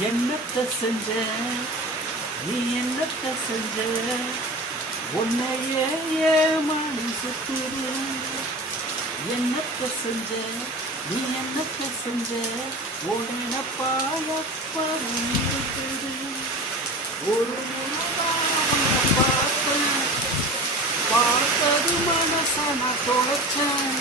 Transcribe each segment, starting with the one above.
என்னத்தை செஞ்ச? நீ என்னத்தை செஞ்ச? உன்னையே ஏமாடி சுத்துரு. என்னத்தை செஞ்ச? நீ என்னத்தை செஞ்ச? உடன ஒரு பார்த்தேன் பார்த்தது மனசன தொலைச்சேன்.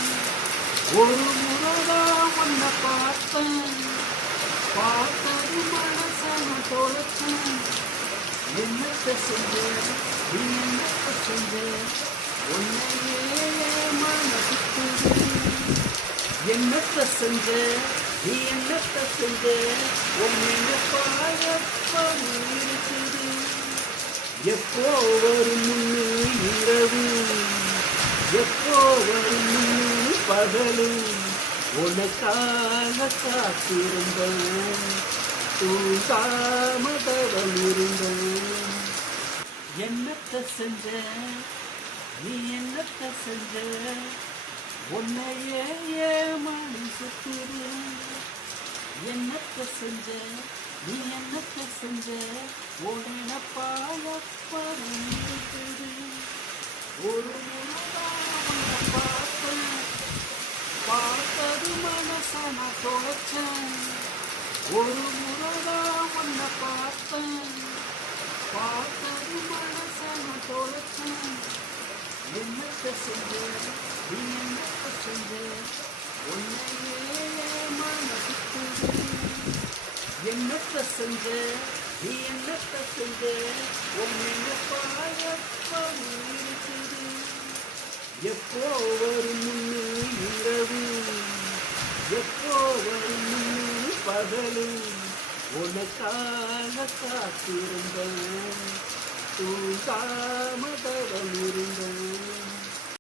ஒரு முறைதான் உன்னை பார்த்தேன். பார்த்தது மனசன தொலைச்சேன் என்னத்த செஞ்ச நீ என்னத்த செஞ்ச உன்னையே மனசுக்கு என்னத்த செஞ்ச நீ என்னத்த செஞ்ச உன்னை பாயப்பம் இருக்குது எப்போ வரும் முன்னு இரவு எப்போ வரும் முன்னு உனக்காக தூங்காம தவம் இருந்தேன் என்னத்த செஞ்ச? நீ என்னத்த செஞ்ச? உன்னையே ஏமாடி சுத்துரு. என்னத்த செஞ்ச? நீ என்னத்த செஞ்ச? உடன பாழப்படம் ஒரு பார்த்தேன் பார்த்தது மனசன தொலைச்சேன் ஒரு முறதா உன்னை பார்த்தேன். பார்த்தது மனசன தொலைச்சேன் என்னத்த செஞ்ச நீ என்னத்த செஞ்ச உன்னையே மனசுக்கு என்னத்த செஞ்ச நீ என்னத்த செஞ்ச உன்னை பாயப்பம் இருக்குது எப்போ வரும் முன்னு இரவு? பகலும் உனக்காக காத்திருந்தோம் தூங்காம தவம் இருந்தோம்